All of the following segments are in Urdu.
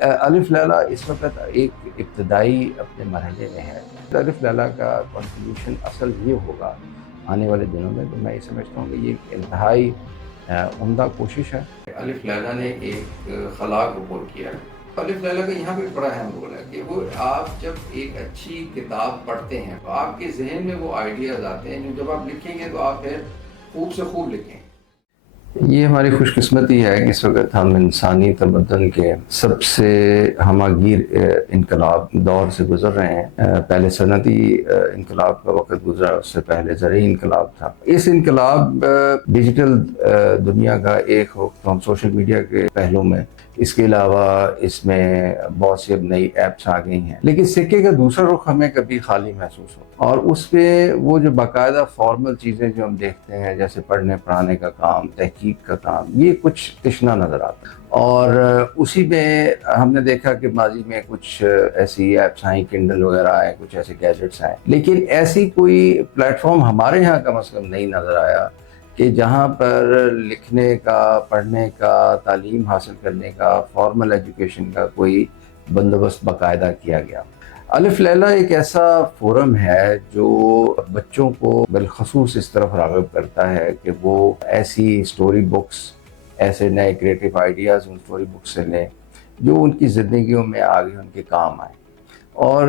الف لیلا اس وقت ایک ابتدائی اپنے مرحلے میں ہے۔ الف لیلا کا کنٹریبیوشن اصل یہ ہوگا آنے والے دنوں میں، تو میں یہ سمجھتا ہوں کہ یہ ایک انتہائی عمدہ کوشش ہے۔ الف لیلا نے ایک خلا قبول کیا ہے۔ الف لیلا کا یہاں پہ بڑا اہم رول ہے کہ وہ آپ جب ایک اچھی کتاب پڑھتے ہیں تو آپ کے ذہن میں وہ آئیڈیاز آتے ہیں جو جب آپ لکھیں گے تو آپ پھر خوب سے خوب لکھیں۔ یہ ہماری خوش قسمتی ہے کہ اس وقت ہم انسانی تمدن کے سب سے ہماگیر انقلاب دور سے گزر رہے ہیں۔ پہلے صنعتی انقلاب کا وقت گزرا، اس سے پہلے زرعی انقلاب تھا۔ اس انقلاب ڈیجیٹل دنیا کا ایک تو ہم سوشل میڈیا کے پہلو میں، اس کے علاوہ اس میں بہت سی اب نئی ایپس آ گئی ہیں، لیکن سکے کا دوسرا رخ ہمیں کبھی خالی محسوس ہو، اور اس پہ وہ جو باقاعدہ فارمل چیزیں جو ہم دیکھتے ہیں جیسے پڑھنے پڑھانے کا کام، تحقیق کا کام، یہ کچھ تشنا نظر آتا ہے۔ اور اسی میں ہم نے دیکھا کہ ماضی میں کچھ ایسی ایپس آئیں، کنڈل وغیرہ آئے، کچھ ایسے گیجٹس آئے، لیکن ایسی کوئی پلیٹ فارم ہمارے ہاں کم از کم نہیں نظر آیا کہ جہاں پر لکھنے کا، پڑھنے کا، تعلیم حاصل کرنے کا، فارمل ایجوکیشن کا کوئی بندوبست باقاعدہ کیا گیا۔ الف لیلا ایک ایسا فورم ہے جو بچوں کو بالخصوص اس طرف راغب کرتا ہے کہ وہ ایسی سٹوری بکس، ایسے نئے کریٹیو آئیڈیاز ان سٹوری بکس سے لیں جو ان کی زندگیوں میں آگے ان کے کام آئیں۔ اور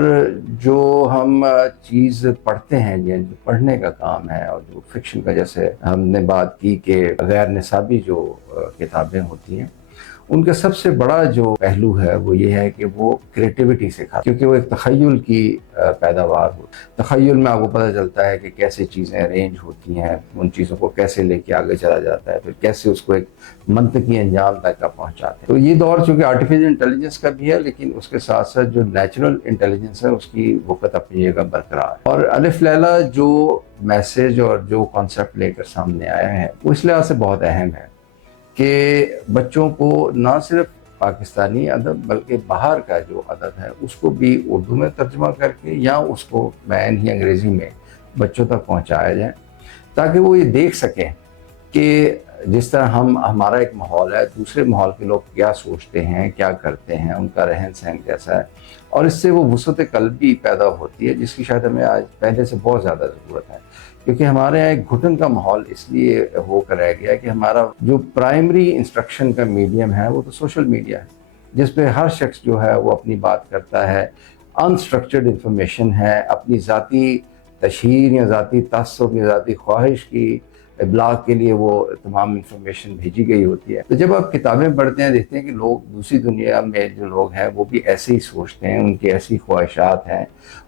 جو ہم چیز پڑھتے ہیں، جو پڑھنے کا کام ہے، اور جو فکشن کا، جیسے ہم نے بات کی کہ غیر نصابی جو کتابیں ہوتی ہیں، ان کا سب سے بڑا جو پہلو ہے وہ یہ ہے کہ وہ کریٹیوٹی سے کھاتا ہے، کیونکہ وہ ایک تخیل کی پیداوار ہو۔ تخیل میں آپ کو پتہ چلتا ہے کہ کیسے چیزیں ارینج ہوتی ہیں، ان چیزوں کو کیسے لے کے آگے چلا جاتا ہے، پھر کیسے اس کو ایک منطقی انجام تک کا پہنچاتے ہیں۔ تو یہ دور چونکہ آرٹیفیشل انٹیلیجنس کا بھی ہے، لیکن اس کے ساتھ ساتھ جو نیچرل انٹیلیجنس ہے اس کی وقت اپنی جگہ برقرار ہے۔ اور الف لیلا جو میسج اور جو کانسیپٹ لے کر سامنے آیا ہے وہ اس لحاظ سے بہت اہم ہے کہ بچوں کو نہ صرف پاکستانی ادب بلکہ باہر کا جو ادب ہے اس کو بھی اردو میں ترجمہ کر کے یا اس کو بین ہی انگریزی میں بچوں تک پہنچایا جائے، تاکہ وہ یہ دیکھ سکیں کہ جس طرح ہمارا ایک ماحول ہے، دوسرے ماحول کے لوگ کیا سوچتے ہیں، کیا کرتے ہیں، ان کا رہن سہن کیسا ہے، اور اس سے وہ وسعت قلب بھی پیدا ہوتی ہے جس کی شاید ہمیں آج پہلے سے بہت زیادہ ضرورت ہے۔ کیونکہ ہمارے یہاں ایک گھٹن کا ماحول اس لیے ہو کر رہ گیا کہ ہمارا جو پرائمری انسٹرکشن کا میڈیم ہے وہ تو سوشل میڈیا ہے، جس پہ ہر شخص جو ہے وہ اپنی بات کرتا ہے، انسٹرکچرڈ انفارمیشن ہے، اپنی ذاتی تشہیر یا ذاتی تعصب یا ذاتی خواہش کی ابلاغ کے لیے وہ تمام انفارمیشن بھیجی گئی ہوتی ہے۔ تو جب آپ کتابیں پڑھتے ہیں، دیکھتے ہیں کہ لوگ دوسری دنیا میں جو لوگ ہیں وہ بھی ایسے ہی سوچتے ہیں، ان کی ایسی خواہشات ہیں،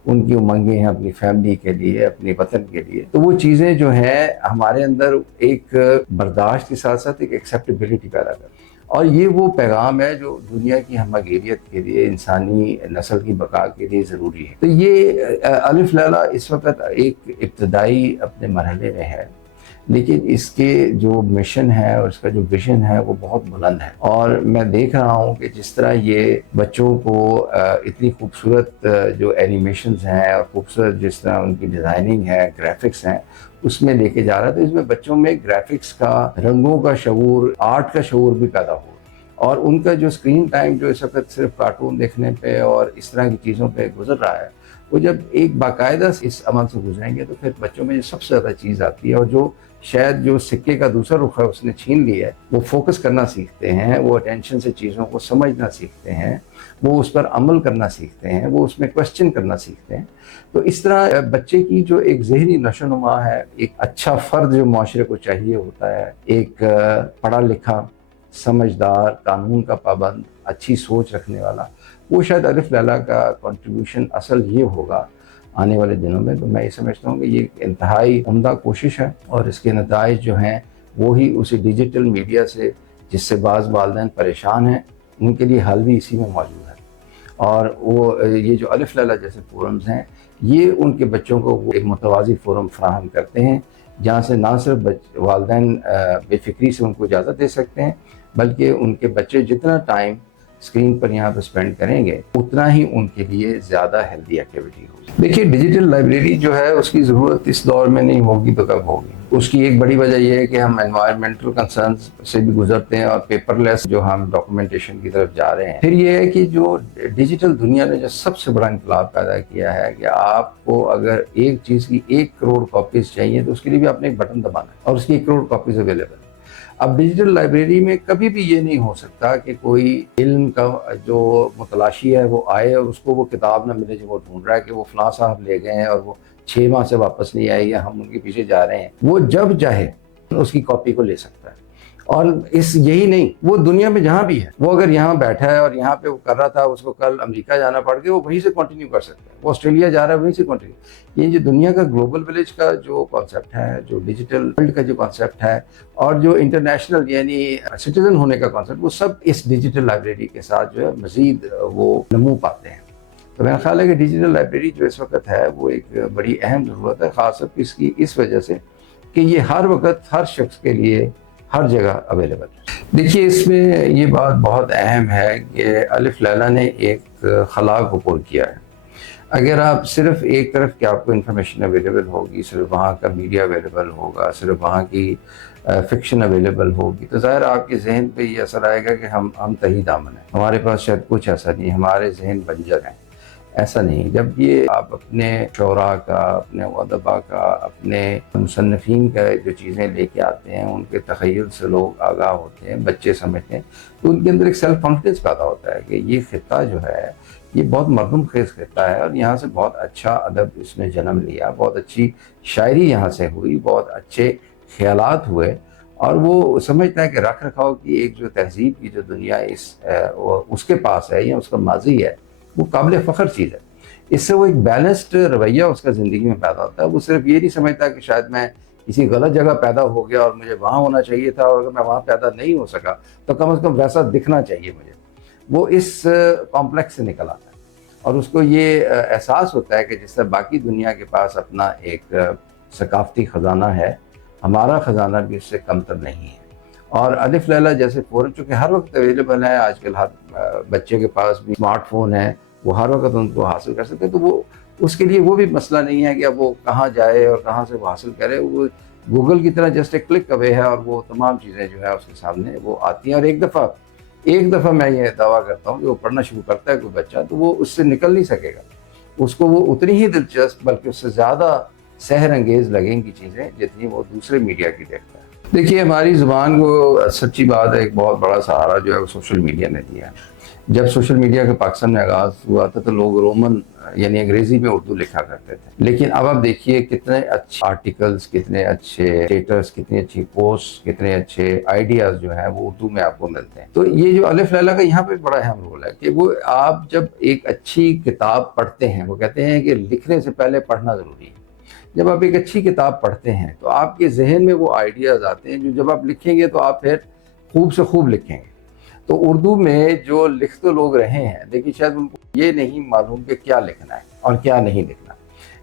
ان کی امنگیں ہیں اپنی فیملی کے لیے، اپنے وطن کے لیے، تو وہ چیزیں جو ہیں ہمارے اندر ایک برداشت کے ساتھ ساتھ ایک ایکسیپٹیبلٹی پیدا کرتی ہیں۔ اور یہ وہ پیغام ہے جو دنیا کی ہمگیریت کے لیے، انسانی نسل کی بقا کے لیے ضروری ہے۔ تو یہ الف لیلا اس وقت ایک ابتدائی اپنے مرحلے میں ہے، لیکن اس کے جو مشن ہے اور اس کا جو ویژن ہے وہ بہت بلند ہے۔ اور میں دیکھ رہا ہوں کہ جس طرح یہ بچوں کو اتنی خوبصورت جو اینیمیشنز ہیں اور خوبصورت جس طرح ان کی ڈیزائننگ ہے، گرافکس ہیں، اس میں لے کے جا رہا ہے، تو اس میں بچوں میں گرافکس کا، رنگوں کا شعور، آرٹ کا شعور بھی پیدا ہو، اور ان کا جو سکرین ٹائم جو اس وقت صرف کارٹون دیکھنے پہ اور اس طرح کی چیزوں پہ گزر رہا ہے، وہ جب ایک باقاعدہ اس عمل سے گزریں گے تو پھر بچوں میں جو سب سے زیادہ چیز آتی ہے، اور جو شاید جو سکے کا دوسرا رخ ہے اس نے چھین لی ہے، وہ فوکس کرنا سیکھتے ہیں، وہ اٹینشن سے چیزوں کو سمجھنا سیکھتے ہیں، وہ اس پر عمل کرنا سیکھتے ہیں، وہ اس میں کوسچن کرنا سیکھتے ہیں۔ تو اس طرح بچے کی جو ایک ذہنی نشو و نما ہے، ایک اچھا فرد جو معاشرے کو چاہیے ہوتا ہے، ایک پڑھا لکھا، سمجھدار، قانون کا پابند، اچھی سوچ رکھنے والا، وہ شاید الف لیلا کا کنٹریبیوشن اصل یہ ہوگا آنے والے دنوں میں۔ تو میں یہ سمجھتا ہوں کہ یہ ایک انتہائی عمدہ کوشش ہے، اور اس کے نتائج جو ہیں وہی اسی ڈیجیٹل میڈیا سے، جس سے بعض والدین پریشان ہیں، ان کے لیے حل بھی اسی میں موجود ہے۔ اور وہ یہ جو الف لیلا جیسے فورمز ہیں، یہ ان کے بچوں کو ایک متوازی فورم فراہم کرتے ہیں جہاں سے نہ صرف والدین بے فکری سے ان کو اجازت دے سکتے ہیں، بلکہ ان کے بچے جتنا ٹائم اسکرین پر یہاں پہ اسپینڈ کریں گے اتنا ہی ان کے لیے زیادہ ہیلدی ایکٹیویٹی ہوگی۔ دیکھیے ڈیجیٹل لائبریری جو ہے اس کی ضرورت اس دور میں نہیں ہوگی تو کب ہوگی؟ اس کی ایک بڑی وجہ یہ ہے کہ ہم انوائرمنٹل کنسرنس سے بھی گزرتے ہیں اور پیپر لیس جو ہم ڈاکومنٹیشن کی طرف جا رہے ہیں۔ پھر یہ ہے کہ جو ڈیجیٹل دنیا نے جو سب سے بڑا انقلاب پیدا کیا ہے کہ آپ کو اگر ایک چیز کی 1 کروڑ کاپیز چاہیے تو اس کے لیے بھی آپ نے ایک بٹن دبانا ہے اور اس کی 1 کروڑ کاپیز اویلیبل ہے۔ اب ڈیجیٹل لائبریری میں کبھی بھی یہ نہیں ہو سکتا کہ کوئی علم کا جو متلاشی ہے وہ آئے اور اس کو وہ کتاب نہ ملے جو وہ ڈھونڈ رہا ہے کہ وہ فلاں صاحب لے گئے ہیں اور وہ 6 ماہ سے واپس نہیں آئے یا ہم ان کے پیچھے جا رہے ہیں۔ وہ جب چاہے اس کی کاپی کو لے سکتا ہے، اور یہی نہیں، وہ دنیا میں جہاں بھی ہے، وہ اگر یہاں بیٹھا ہے اور یہاں پہ وہ کر رہا تھا، اس کو کل امریکہ جانا پڑ گیا، وہ وہیں سے کنٹینیو کر سکتا ہے، وہ آسٹریلیا جا رہا ہے وہیں سے کنٹینیو۔ یہ جو دنیا کا گلوبل ولیج کا جو کانسیپٹ ہے، جو ڈیجیٹل ورلڈ کا جو کانسیپٹ ہے، اور جو انٹرنیشنل یعنی سٹیزن ہونے کا کانسیپٹ، وہ سب اس ڈیجیٹل لائبریری کے ساتھ جو ہے مزید وہ نمو پاتے ہیں۔ تو میرا خیال ہے کہ ڈیجیٹل لائبریری جو اس وقت ہے وہ ایک بڑی اہم ضرورت ہے، خاص طور اس کی اس وجہ سے کہ یہ ہر وقت ہر شخص کے لیے ہر جگہ اویلیبل ہے۔ دیکھیے اس میں یہ بات بہت اہم ہے کہ الف لیلا نے ایک خلا کو پر کیا ہے۔ اگر آپ صرف ایک طرف کہ آپ کو انفارمیشن اویلیبل ہوگی، صرف وہاں کا میڈیا اویلیبل ہوگا، صرف وہاں کی فکشن اویلیبل ہوگی، تو ظاہر آپ کے ذہن پہ یہ اثر آئے گا کہ ہم تہی دامن ہیں، ہمارے پاس شاید کچھ ایسا نہیں، ہمارے ذہن بنجر ہیں۔ ایسا نہیں، جب یہ آپ اپنے شعراء کا، اپنے ادباء کا، اپنے مصنفین کا جو چیزیں لے کے آتے ہیں، ان کے تخیل سے لوگ آگاہ ہوتے ہیں، بچے سمجھتے ہیں، تو ان کے اندر ایک سیلف کانفیڈنس پیدا ہوتا ہے کہ یہ خطہ جو ہے یہ بہت مردم خیز خطہ ہے، اور یہاں سے بہت اچھا ادب اس نے جنم لیا، بہت اچھی شاعری یہاں سے ہوئی، بہت اچھے خیالات ہوئے، اور وہ سمجھتا ہے کہ رکھ رکھاؤ کی ایک جو تہذیب کی جو دنیا اس کے پاس ہے یا اس کا ماضی ہے، وہ قابل فخر چیز ہے۔ اس سے وہ ایک بیلنسڈ رویہ اس کا زندگی میں پیدا ہوتا ہے۔ وہ صرف یہ نہیں سمجھتا کہ شاید میں کسی غلط جگہ پیدا ہو گیا اور مجھے وہاں ہونا چاہیے تھا، اور اگر میں وہاں پیدا نہیں ہو سکا تو کم از کم ویسا دکھنا چاہیے مجھے۔ وہ اس کمپلیکس سے نکل آتا ہے اور اس کو یہ احساس ہوتا ہے کہ جس طرح باقی دنیا کے پاس اپنا ایک ثقافتی خزانہ ہے، ہمارا خزانہ بھی اس سے کمتر نہیں ہے۔ اور الف لیلا جیسے فورم چونکہ ہر وقت اویلیبل ہے، آج کل ہر بچے کے پاس بھی اسمارٹ فون ہے، وہ ہر وقت ان کو حاصل کر سکتے ہیں، تو وہ اس کے لیے وہ بھی مسئلہ نہیں ہے کہ اب وہ کہاں جائے اور کہاں سے وہ حاصل کرے۔ وہ گوگل کی طرح جسٹ ایک کلک اوے ہے اور وہ تمام چیزیں جو ہے اس کے سامنے وہ آتی ہیں۔ اور ایک دفعہ میں یہ دعویٰ کرتا ہوں کہ وہ پڑھنا شروع کرتا ہے کوئی بچہ، تو وہ اس سے نکل نہیں سکے گا، اس کو وہ اتنی ہی دلچسپ بلکہ اس سے زیادہ سحر انگیز لگیں گی چیزیں جتنی وہ دوسرے میڈیا کی دیکھتا ہے۔ دیکھیے ہماری زبان کو سچی بات ہے ایک بہت بڑا سہارا جو ہے وہ سوشل میڈیا نے دیا ہے۔ جب سوشل میڈیا کا پاکستان میں آغاز ہوا تھا تو لوگ رومن یعنی انگریزی میں اردو لکھا کرتے تھے، لیکن اب آپ دیکھیے کتنے اچھے آرٹیکلز، کتنے اچھے اسٹیٹس، کتنی اچھی پوسٹ، کتنے اچھے آئیڈیاز جو ہیں وہ اردو میں آپ کو ملتے ہیں۔ تو یہ جو الف لیلا کا یہاں پہ بڑا اہم رول ہے کہ وہ آپ جب ایک اچھی کتاب پڑھتے ہیں، وہ کہتے ہیں کہ لکھنے سے پہلے پڑھنا ضروری ہے۔ جب آپ ایک اچھی کتاب پڑھتے ہیں تو آپ کے ذہن میں وہ آئیڈیاز آتے ہیں جو جب آپ لکھیں گے تو آپ پھر خوب سے خوب لکھیں گے۔ تو اردو میں جو لکھتے لوگ رہے ہیں، لیکن شاید ان کو یہ نہیں معلوم کہ کیا لکھنا ہے اور کیا نہیں لکھنا،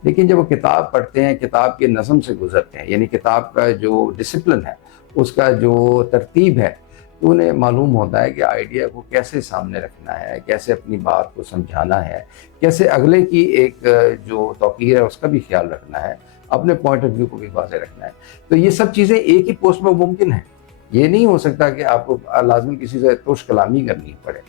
لیکن جب وہ کتاب پڑھتے ہیں، کتاب کے نظم سے گزرتے ہیں، یعنی کتاب کا جو ڈسپلن ہے، اس کا جو ترتیب ہے، تو انہیں معلوم ہوتا ہے کہ آئیڈیا کو کیسے سامنے رکھنا ہے، کیسے اپنی بات کو سمجھانا ہے، کیسے اگلے کی ایک جو توقیر ہے اس کا بھی خیال رکھنا ہے، اپنے پوائنٹ آف ویو کو بھی واضح رکھنا ہے۔ تو یہ سب چیزیں ایک ہی پوسٹ میں ممکن ہیں۔ یہ نہیں ہو سکتا کہ آپ کو لازم کسی سے توش کلامی کرنی پڑے۔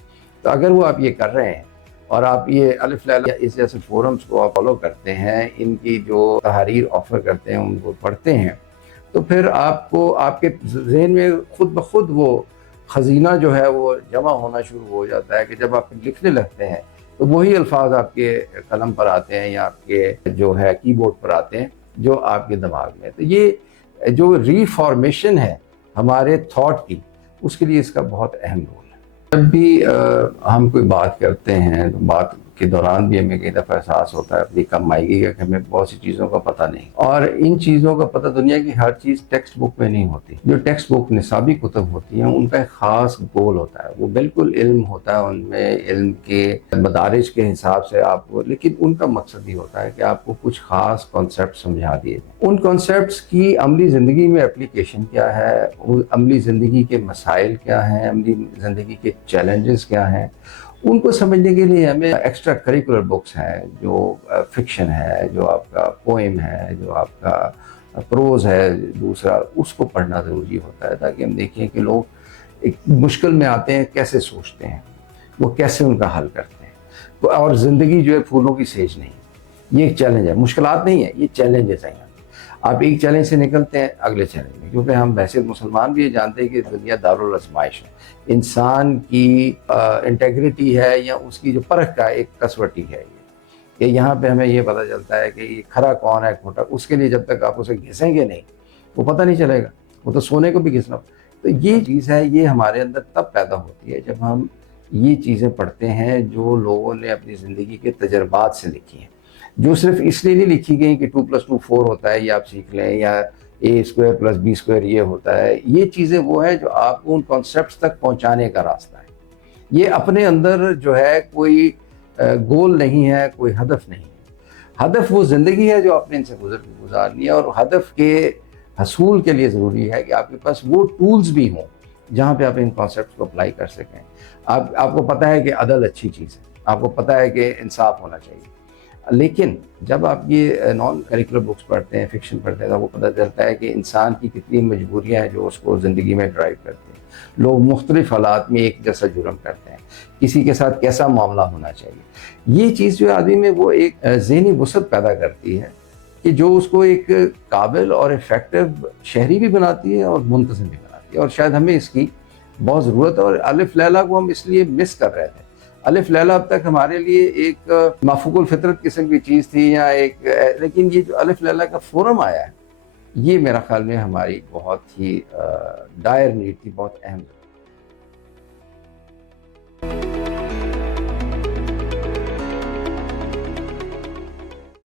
تو اگر وہ آپ یہ کر رہے ہیں اور آپ یہ الف لیلا اس جیسے فورمز کو آپ فالو کرتے ہیں، ان کی جو تحریر آفر کرتے ہیں ان کو پڑھتے ہیں، تو پھر آپ کو آپ کے ذہن میں خود بخود وہ خزینہ جو ہے وہ جمع ہونا شروع ہو جاتا ہے کہ جب آپ لکھنے لگتے ہیں تو وہی الفاظ آپ کے قلم پر آتے ہیں یا آپ کے جو ہے کی بورڈ پر آتے ہیں جو آپ کے دماغ میں۔ تو یہ جو ری فارمیشن ہے ہمارے تھاٹ کی، اس کے لیے اس کا بہت اہم رول ہے۔ جب بھی ہم کوئی بات کرتے ہیں تو بات کے دوران بھی ہمیں کئی دفعہ احساس ہوتا ہے اپنی کم مائیگی کا کہ ہمیں بہت سی چیزوں کا پتہ نہیں، اور ان چیزوں کا پتہ دنیا کی ہر چیز ٹیکسٹ بک میں نہیں ہوتی۔ جو ٹیکسٹ بک نصابی کتب ہوتی ہیں ان کا ایک خاص گول ہوتا ہے، وہ بالکل علم ہوتا ہے، ان میں علم کے مدارج کے حساب سے آپ کو، لیکن ان کا مقصد یہ ہوتا ہے کہ آپ کو کچھ خاص کانسیپٹ سمجھا دیے جائیں۔ ان کانسیپٹس کی عملی زندگی میں اپلیکیشن کیا ہے، عملی زندگی کے مسائل کیا ہیں، عملی زندگی کے چیلنجز کیا ہیں، ان کو سمجھنے کے لیے ہمیں ایکسٹرا کریکولر بکس ہیں، جو فکشن ہے، جو آپ کا پوئم ہے، جو آپ کا پروز ہے دوسرا، اس کو پڑھنا ضروری ہوتا ہے تاکہ ہم دیکھیں کہ لوگ ایک مشکل میں آتے ہیں کیسے سوچتے ہیں، وہ کیسے ان کا حل کرتے ہیں۔ اور زندگی جو ہے پھولوں کی سیج نہیں، یہ ایک چیلنج ہے، مشکلات نہیں ہے، یہ چیلنجز ہیں۔ آپ ایک چیلنج سے نکلتے ہیں اگلے چیلنج میں، کیونکہ ہم بحیثیت مسلمان بھی یہ جانتے ہیں کہ دنیا دارالآزمائش ہے، انسان کی انٹیگریٹی ہے یا اس کی جو پرکھ کا ایک کسوٹی ہے کہ یہاں پہ ہمیں یہ پتہ چلتا ہے کہ یہ کھرا کون ہے کھوٹا، اس کے لیے جب تک آپ اسے گھسیں گے نہیں وہ پتہ نہیں چلے گا، وہ تو سونے کو بھی گھسنا۔ تو یہ چیز ہے، یہ ہمارے اندر تب پیدا ہوتی ہے جب ہم یہ چیزیں پڑھتے ہیں جو لوگوں نے اپنی زندگی کے تجربات سے لکھی ہیں، جو صرف اس لیے نہیں لکھی گئی کہ 2+2 4 ہوتا ہے یہ آپ سیکھ لیں، یا A² + B² یہ ہوتا ہے۔ یہ چیزیں وہ ہیں جو آپ کو ان کانسیپٹس تک پہنچانے کا راستہ ہے۔ یہ اپنے اندر جو ہے کوئی گول نہیں ہے، کوئی ہدف نہیں ہے۔ ہدف وہ زندگی ہے جو آپ نے ان سے گزارنی ہے، اور ہدف کے حصول کے لیے ضروری ہے کہ آپ کے پاس وہ ٹولز بھی ہوں جہاں پہ آپ ان کانسیپٹس کو اپلائی کر سکیں۔ آپ کو پتہ ہے کہ عدل اچھی چیز ہے، آپ کو پتہ ہے کہ انصاف ہونا چاہیے، لیکن جب آپ یہ نان کریکولر بکس پڑھتے ہیں، فکشن پڑھتے ہیں، تو وہ پتہ چلتا ہے کہ انسان کی کتنی مجبوریاں ہیں جو اس کو زندگی میں ڈرائیو کرتی ہیں۔ لوگ مختلف حالات میں ایک جیسا جرم کرتے ہیں، کسی کے ساتھ کیسا معاملہ ہونا چاہیے۔ یہ چیز جو آدمی میں وہ ایک ذہنی وسعت پیدا کرتی ہے کہ جو اس کو ایک قابل اور افیکٹو شہری بھی بناتی ہے اور منتظم بھی بناتی ہے، اور شاید ہمیں اس کی بہت ضرورت ہے۔ اور الف لیلہ کو ہم اس لیے مس کر رہے تھے۔ الف لیلہ اب تک ہمارے لیے ایک مافوق الفطرت قسم کی چیز تھی، یا لیکن یہ جو الف لیلہ کا فورم آیا ہے، یہ میرا خیال میں ہماری بہت ہی ڈائر نیڈ تھی، بہت اہم